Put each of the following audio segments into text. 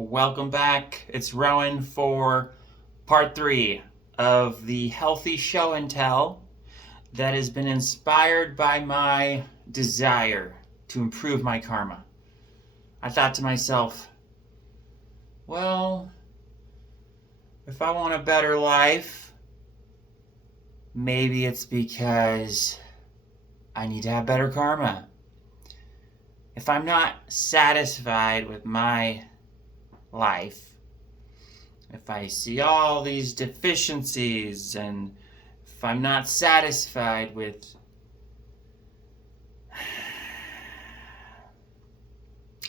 Welcome back. It's Rowan for part 3 of the healthy show and tell that has been inspired by my desire to improve my karma. I thought to myself, well, if I want a better life, maybe it's because I need to have better karma. If I'm not satisfied with my life, if I see all these deficiencies, and if I'm not satisfied with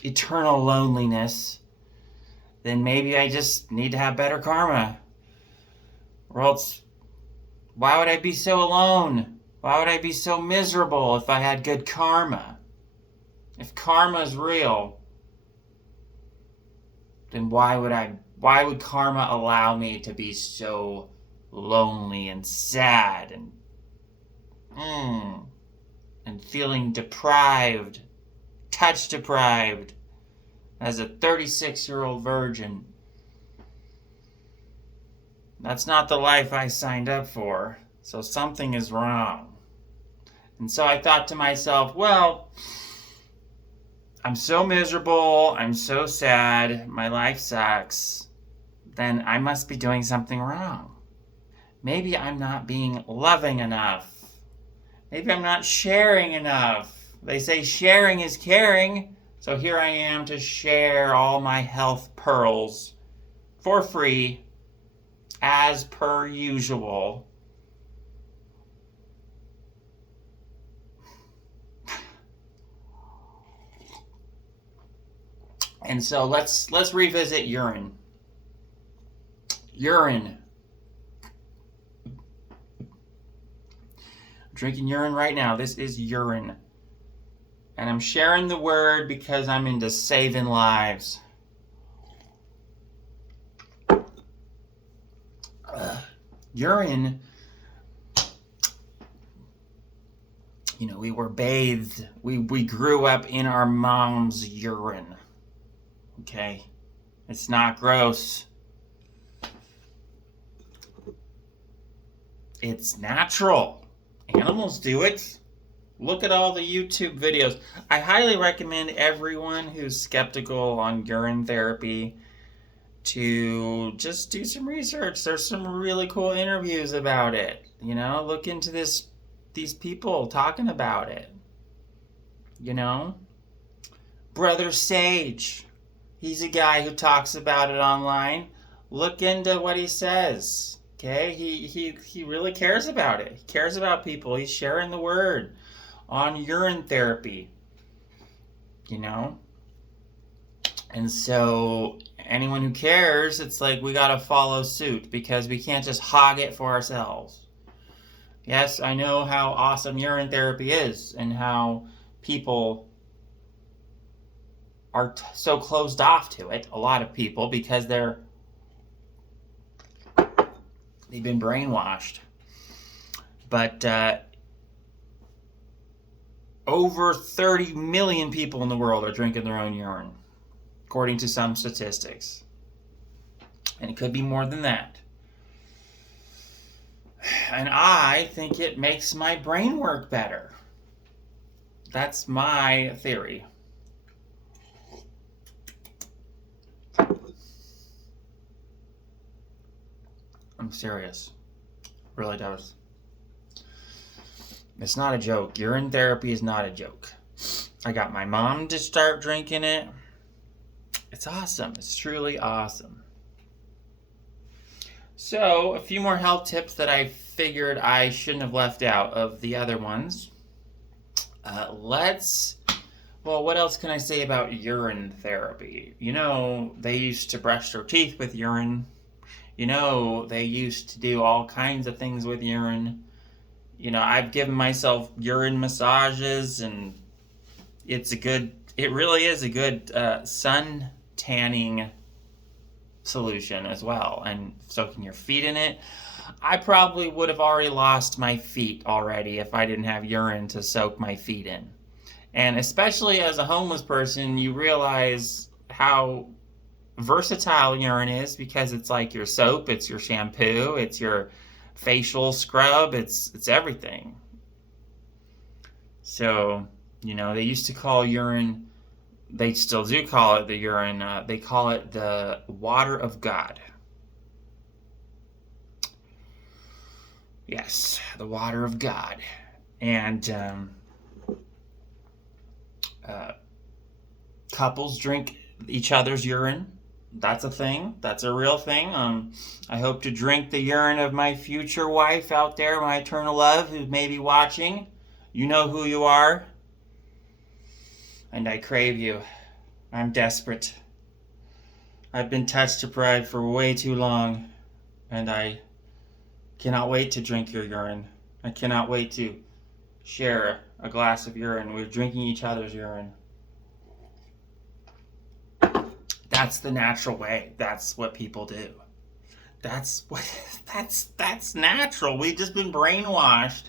eternal loneliness, then maybe I just need to have better karma. Or else, why would I be so alone? Why would I be so miserable if I had good karma? If karma is real, then why would karma allow me to be so lonely and sad and feeling deprived, touch deprived as a 36-year-old virgin? That's not the life I signed up for, so something is wrong. And so I thought to myself, well, I'm so miserable, I'm so sad, my life sucks, then I must be doing something wrong. Maybe I'm not being loving enough. Maybe I'm not sharing enough. They say sharing is caring, so here I am to share all my health pearls for free, as per usual. And so let's revisit urine. Urine. I'm drinking urine right now. This is urine. And I'm sharing the word because I'm into saving lives. Urine. We were bathed. We grew up in our mom's urine. Okay? It's not gross. It's natural. Animals do it. Look at all the YouTube videos. I highly recommend everyone who's skeptical on urine therapy to just do some research. There's some really cool interviews about it. Look into these people talking about it. Brother Sage. He's a guy who talks about it online. Look into what he says. Okay? He really cares about it. He cares about people. He's sharing the word on urine therapy. And so anyone who cares, it's like we gotta follow suit because we can't just hog it for ourselves. Yes, I know how awesome urine therapy is and how people are so closed off to it, a lot of people, because they've been brainwashed. But over 30 million people in the world are drinking their own urine, according to some statistics. And it could be more than that. And I think it makes my brain work better. That's my theory. I'm serious. It really does. It's not a joke. Urine therapy is not a joke. I got my mom to start drinking it. It's awesome. It's truly awesome. So, a few more health tips that I figured I shouldn't have left out of the other ones. What else can I say about urine therapy? They used to brush their teeth with urine. They used to do all kinds of things with urine. I've given myself urine massages, and it really is a good sun tanning solution as well, and soaking your feet in it. I probably would have already lost my feet already if I didn't have urine to soak my feet in. And especially as a homeless person, you realize how versatile urine is, because it's like your soap, it's your shampoo, it's your facial scrub, it's everything. So, they used to call urine, they still do call it the urine, they call it the water of God. Yes, the water of God. And couples drink each other's urine. That's a thing. That's a real thing. I hope to drink the urine of my future wife out there, my eternal love, who may be watching. You know who you are. And I crave you. I'm desperate. I've been touch deprived for way too long. And I cannot wait to drink your urine. I cannot wait to share a glass of urine. We're drinking each other's urine. That's the natural way. That's what people do. That's natural. We've just been brainwashed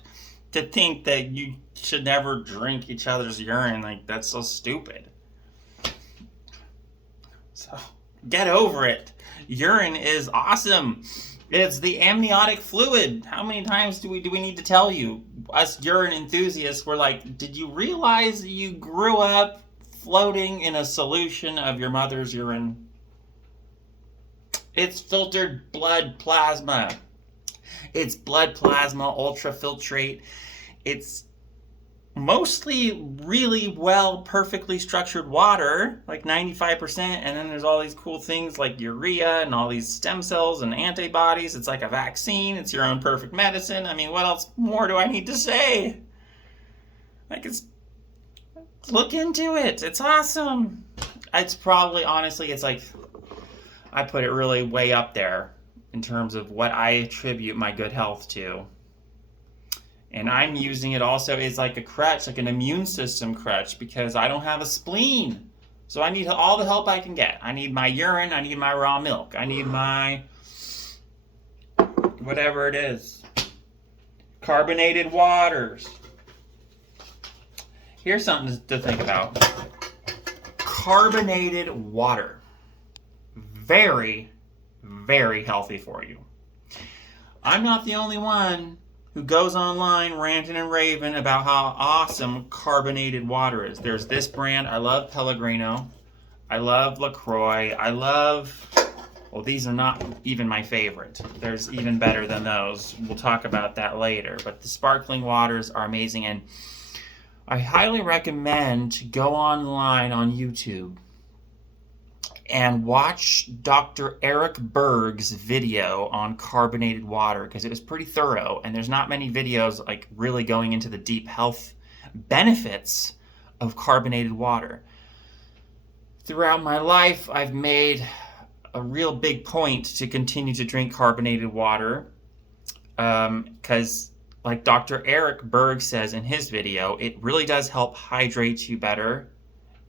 to think that you should never drink each other's urine. Like, that's so stupid. So, get over it. Urine is awesome. It's the amniotic fluid. How many times do we need to tell you? Us urine enthusiasts, we're like, did you realize you grew up floating in a solution of your mother's urine? It's filtered blood plasma. It's blood plasma, ultrafiltrate. It's mostly really well, perfectly structured water, like 95%, and then there's all these cool things like urea and all these stem cells and antibodies. It's like a vaccine. It's your own perfect medicine. I mean, what else more do I need to say? Like, look into it. It's awesome. It's probably, honestly, it's like, I put it really way up there in terms of what I attribute my good health to. And I'm using it also as like a crutch, like an immune system crutch, because I don't have a spleen. So I need all the help I can get. I need my urine. I need my raw milk. I need my whatever it is. Carbonated waters. Here's something to think about. Carbonated water. Very, very healthy for you. I'm not the only one who goes online ranting and raving about how awesome carbonated water is. There's this brand. I love Pellegrino. I love LaCroix. Well, these are not even my favorite. There's even better than those. We'll talk about that later. But the sparkling waters are amazing. And I highly recommend to go online on YouTube and watch Dr. Eric Berg's video on carbonated water, because it was pretty thorough, and there's not many videos like really going into the deep health benefits of carbonated water. Throughout my life, I've made a real big point to continue to drink carbonated water, because like Dr. Eric Berg says in his video, it really does help hydrate you better.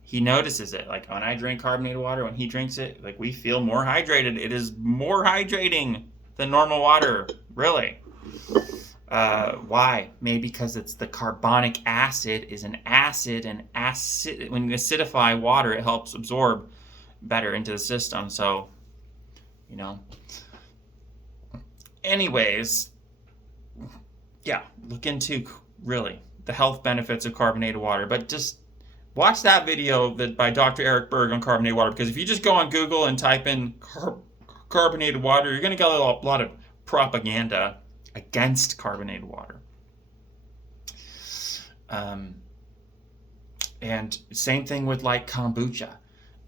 He notices it. Like, when I drink carbonated water, when he drinks it, like, we feel more hydrated. It is more hydrating than normal water, really. Why? Maybe because it's the carbonic acid is an acid, and when you acidify water, it helps absorb better into the system. So, anyways, yeah, look into really the health benefits of carbonated water, but just watch that video by Dr. Eric Berg on carbonated water, because if you just go on Google and type in carbonated water, you're going to get a lot of propaganda against carbonated water. And same thing with like kombucha.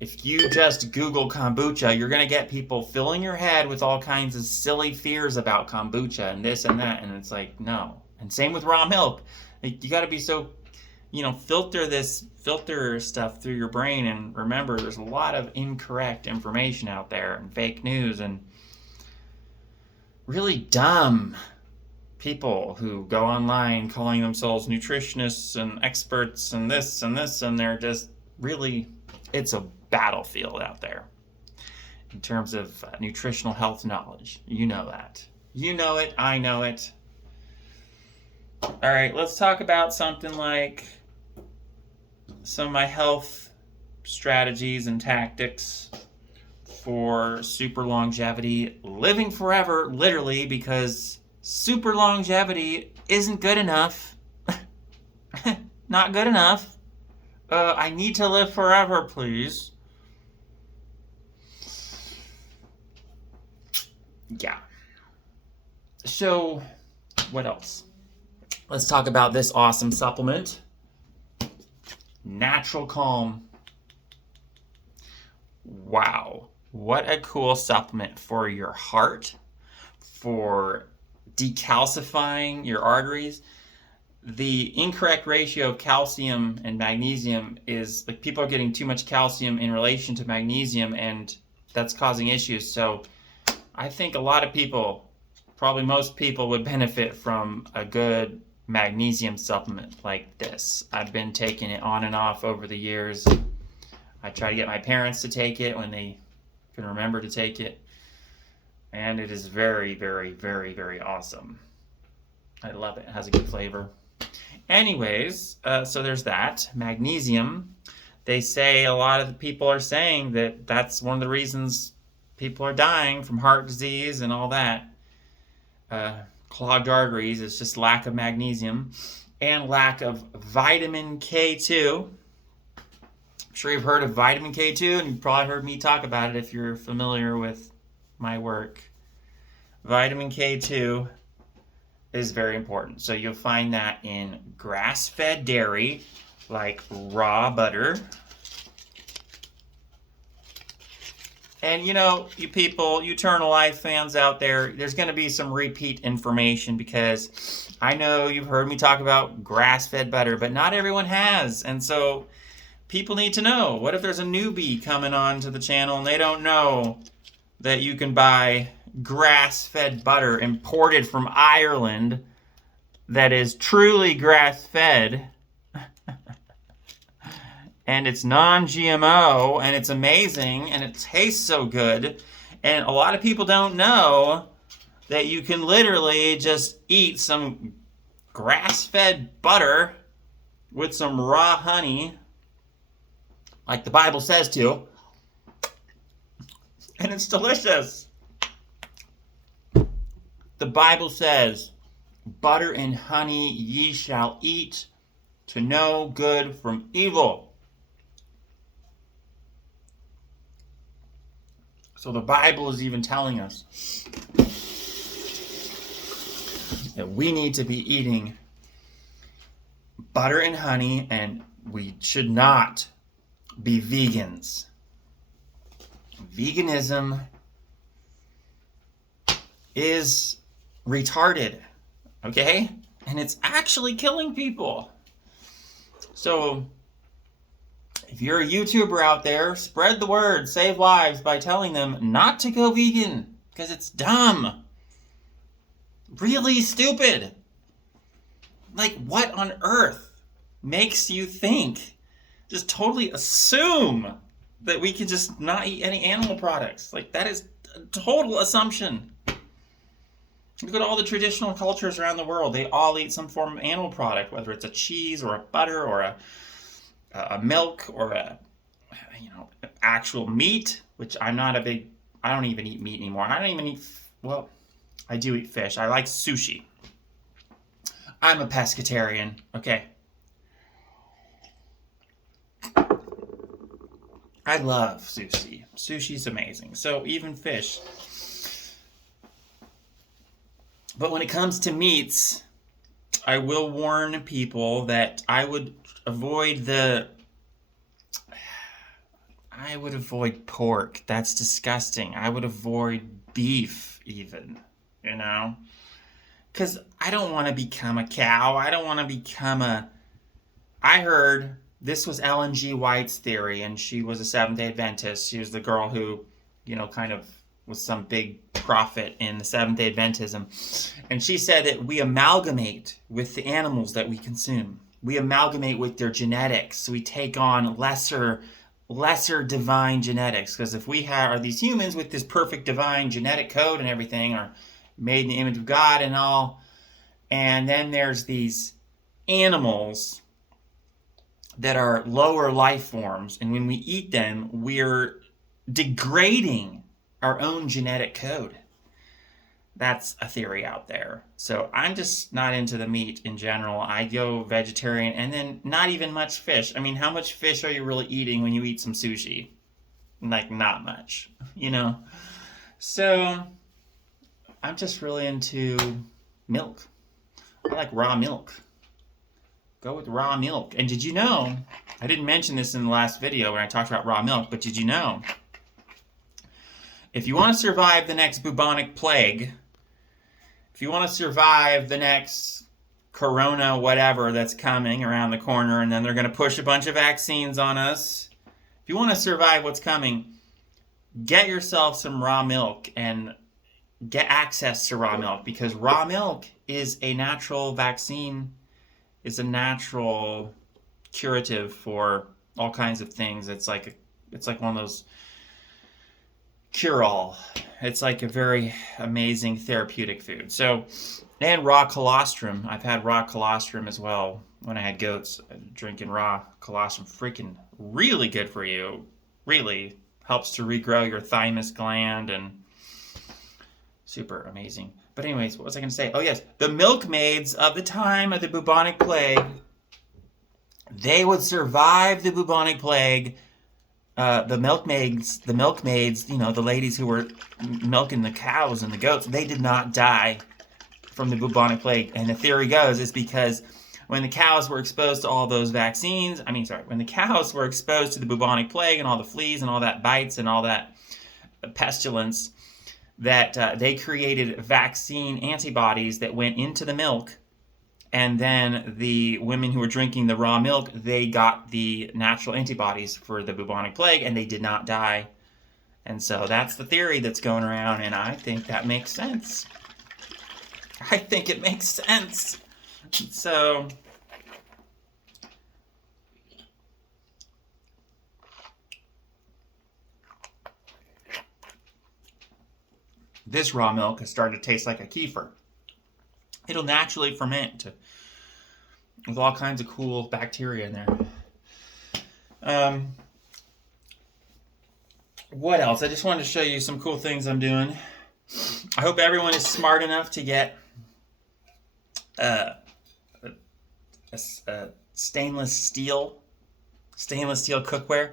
If you just Google kombucha, you're going to get people filling your head with all kinds of silly fears about kombucha and this and that, and it's like, no. And same with raw milk. You got to be so, filter stuff through your brain, and remember, there's a lot of incorrect information out there and fake news and really dumb people who go online calling themselves nutritionists and experts and this, and they're just really, it's a battlefield out there in terms of nutritional health knowledge. You know that. You know it. I know it. All right, let's talk about something like some of my health strategies and tactics for super longevity, living forever, literally, because super longevity isn't good enough. Not good enough. I need to live forever, please. Yeah. So, what else? Let's talk about this awesome supplement. Natural Calm. Wow. What a cool supplement for your heart, for decalcifying your arteries. The incorrect ratio of calcium and magnesium is like people are getting too much calcium in relation to magnesium, and that's causing issues. So I think a lot of people, probably most people, would benefit from a good magnesium supplement like this. I've been taking it on and off over the years. I try to get my parents to take it when they can remember to take it. And it is very, very, very, very awesome. I love it. It has a good flavor. Anyways, so there's that. Magnesium. They say a lot of the people are saying that that's one of the reasons people are dying from heart disease and all that. Clogged arteries. It's just lack of magnesium and lack of vitamin K2. I'm sure you've heard of vitamin K2, and you've probably heard me talk about it if you're familiar with my work. Vitamin K2 is very important. So you'll find that in grass-fed dairy, like raw butter. And you know, you people, you Eternal Life fans out there, there's going to be some repeat information because I know you've heard me talk about grass-fed butter, but not everyone has. And so people need to know. What if there's a newbie coming on to the channel and they don't know that you can buy grass-fed butter imported from Ireland that is truly grass-fed and it's non-GMO and it's amazing and it tastes so good, and a lot of people don't know that you can literally just eat some grass-fed butter with some raw honey like the Bible says to, and it's delicious. The Bible says, butter and honey ye shall eat, to know good from evil. So the Bible is even telling us that we need to be eating butter and honey, and we should not be vegans. Veganism is retarded, okay? And it's actually killing people. So if you're a YouTuber out there, spread the word, save lives by telling them not to go vegan, because it's dumb. Really stupid. Like, what on earth makes you think, just totally assume that we can just not eat any animal products? Like, that is a total assumption. Look at all the traditional cultures around the world. They all eat some form of animal product, whether it's a cheese or a butter or a milk or actual meat, which I don't even eat meat anymore. I don't even eat, well, I do eat fish. I like sushi. I'm a pescatarian, okay? I love sushi. Sushi's amazing. So even fish. But when it comes to meats, I will warn people that I would avoid pork. That's disgusting. I would avoid beef even, you know? Because I don't want to become a cow. I don't want to become I heard this was Ellen G. White's theory, and she was a Seventh-day Adventist. She was the girl who, kind of was some big prophet in the Seventh-day Adventism. And she said that we amalgamate with the animals that we consume. We amalgamate with their genetics. So we take on lesser divine genetics. Because if we are these humans with this perfect divine genetic code and everything, are made in the image of God and all, and then there's these animals that are lower life forms, and when we eat them, we're degrading our own genetic code. That's a theory out there. So I'm just not into the meat in general. I go vegetarian and then not even much fish. I mean, how much fish are you really eating when you eat some sushi? Like, not much, you know? So I'm just really into milk. I like raw milk. Go with raw milk. And did you know, I didn't mention this in the last video when I talked about raw milk, but did you know, if you want to survive the next bubonic plague, if you want to survive the next corona whatever that's coming around the corner, and then they're going to push a bunch of vaccines on us, if you want to survive what's coming, get yourself some raw milk and get access to raw milk, because raw milk is a natural vaccine, is a natural curative for all kinds of things. It's like one of those cure-all. It's like a very amazing therapeutic food. So, and raw colostrum. I've had raw colostrum as well when I had goats. Drinking raw colostrum, freaking really good for you. Really helps to regrow your thymus gland and super amazing. But anyways, what was I going to say? Oh yes, the milkmaids of the time of the bubonic plague, they would survive the bubonic plague. The milkmaids, you know, the ladies who were milking the cows and the goats, they did not die from the bubonic plague. And the theory goes is because when the cows were exposed to all those vaccines, when the cows were exposed to the bubonic plague and all the fleas and all that bites and all that pestilence, that they created vaccine antibodies that went into the milk. And then the women who were drinking the raw milk, they got the natural antibodies for the bubonic plague, and they did not die. And so that's the theory that's going around, and I think that makes sense. I think it makes sense. So this raw milk has started to taste like a kefir. It'll naturally ferment with all kinds of cool bacteria in there. What else? I just wanted to show you some cool things I'm doing. I hope everyone is smart enough to get a stainless steel cookware.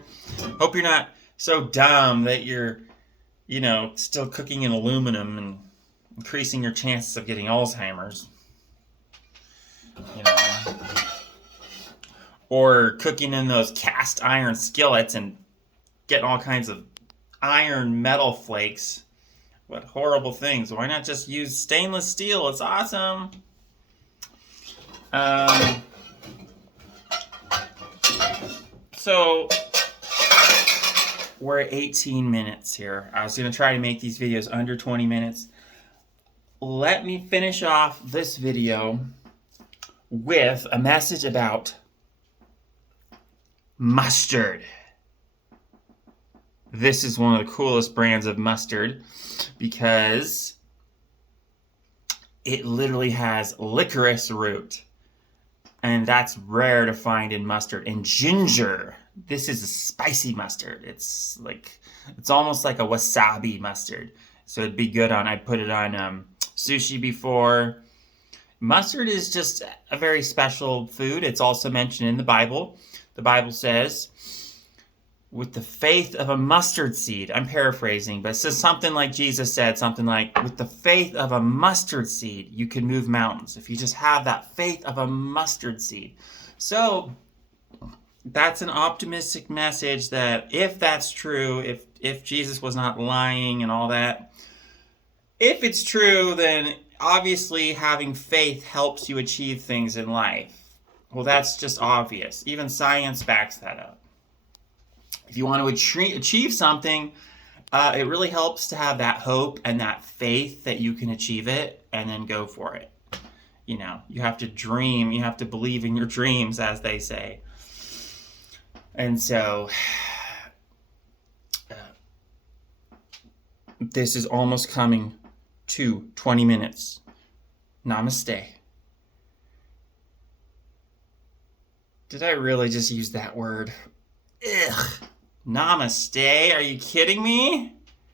Hope you're not so dumb that you're, still cooking in aluminum and increasing your chances of getting Alzheimer's. Or cooking in those cast iron skillets and getting all kinds of iron metal flakes. What horrible things. Why not just use stainless steel? It's awesome. So we're at 18 minutes here. I was going to try to make these videos under 20 minutes. Let me finish off this video with a message about mustard. This is one of the coolest brands of mustard because it literally has licorice root. And that's rare to find in mustard. And ginger. This is a spicy mustard. It's almost like a wasabi mustard. So it'd be good on, I put it on sushi before. Mustard is just a very special food. It's also mentioned in the Bible. The Bible says, with the faith of a mustard seed, I'm paraphrasing, but it says something like Jesus said, something like, with the faith of a mustard seed, you can move mountains. If you just have that faith of a mustard seed. So that's an optimistic message that if that's true, if Jesus was not lying and all that, if it's true, then obviously having faith helps you achieve things in life. Well, that's just obvious. Even science backs that up. If you want to achieve something, it really helps to have that hope and that faith that you can achieve it and then go for it. You have to dream. You have to believe in your dreams, as they say. And so this is almost coming to 20 minutes. Namaste. Did I really just use that word? Ugh. Namaste? Are you kidding me?